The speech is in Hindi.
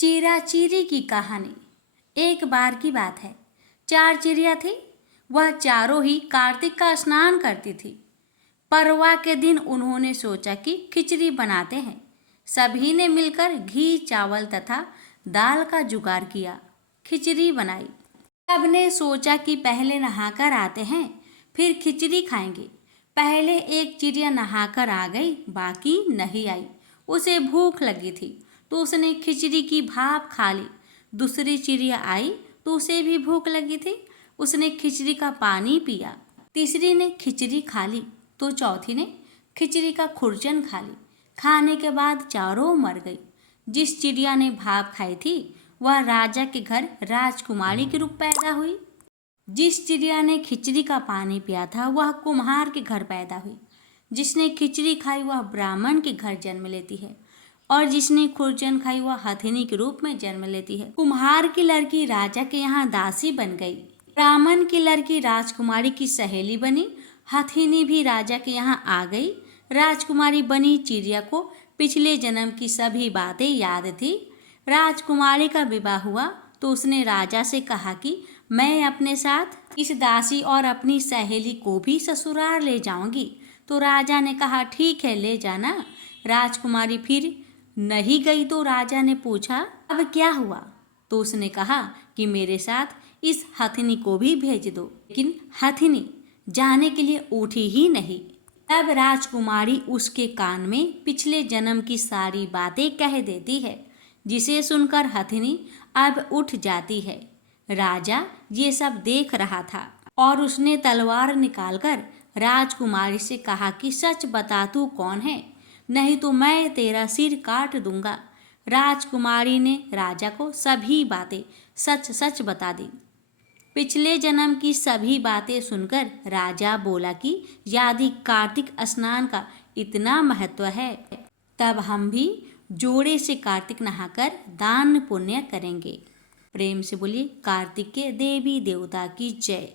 चीरा चीरी की कहानी। एक बार की बात है, 4 चिड़िया थी। वह चारों ही कार्तिक का स्नान करती थी। परवा के दिन उन्होंने सोचा कि खिचड़ी बनाते हैं। सभी ने मिलकर घी, चावल तथा दाल का जुगाड़ किया। खिचड़ी बनाई। सबने सोचा कि पहले नहाकर आते हैं, फिर खिचड़ी खाएंगे। पहले एक चिड़िया नहाकर आ गई, बाकी नहीं आई। उसे भूख लगी थी तो उसने खिचड़ी की भाप खा ली। दूसरी चिड़िया आई तो उसे भी भूख लगी थी, उसने खिचड़ी का पानी पिया। तीसरी ने खिचड़ी खा ली तो चौथी ने खिचड़ी का खुरचन खा ली। खाने के बाद चारों मर गई। जिस चिड़िया ने भाप खाई थी वह राजा के घर राजकुमारी के रूप पैदा हुई। जिस चिड़िया ने खिचड़ी का पानी पिया था वह कुम्हार के घर पैदा हुई। जिसने खिचड़ी खाई वह ब्राह्मण के घर जन्म लेती है और जिसने खुरचन खाई वह हथिनी के रूप में जन्म लेती है। कुम्हार की लड़की राजा के यहाँ दासी बन गई। ब्राह्मण की लड़की राजकुमारी की सहेली बनी। हथिनी भी राजा के यहाँ आ गई। राजकुमारी बनी चिड़िया को पिछले जन्म की सभी बातें याद थी। राजकुमारी का विवाह हुआ तो उसने राजा से कहा कि मैं अपने साथ इस दासी और अपनी सहेली को भी ससुराल ले जाऊंगी। तो राजा ने कहा ठीक है, ले जाना। राजकुमारी फिर नहीं गई तो राजा ने पूछा अब क्या हुआ? तो उसने कहा कि मेरे साथ इस हथिनी को भी भेज दो। लेकिन हथिनी जाने के लिए उठी ही नहीं। तब राजकुमारी उसके कान में पिछले जन्म की सारी बातें कह देती है, जिसे सुनकर हथिनी अब उठ जाती है। राजा ये सब देख रहा था और उसने तलवार निकालकर राजकुमारी से कहा कि सच बता, तू कौन है, नहीं तो मैं तेरा सिर काट दूंगा। राजकुमारी ने राजा को सभी बातें सच सच बता दी। पिछले जन्म की सभी बातें सुनकर राजा बोला कि यदि कार्तिक स्नान का इतना महत्व है तब हम भी जोड़े से कार्तिक नहाकर दान पुण्य करेंगे। प्रेम से बोलिए कार्तिक के देवी देवता की जय।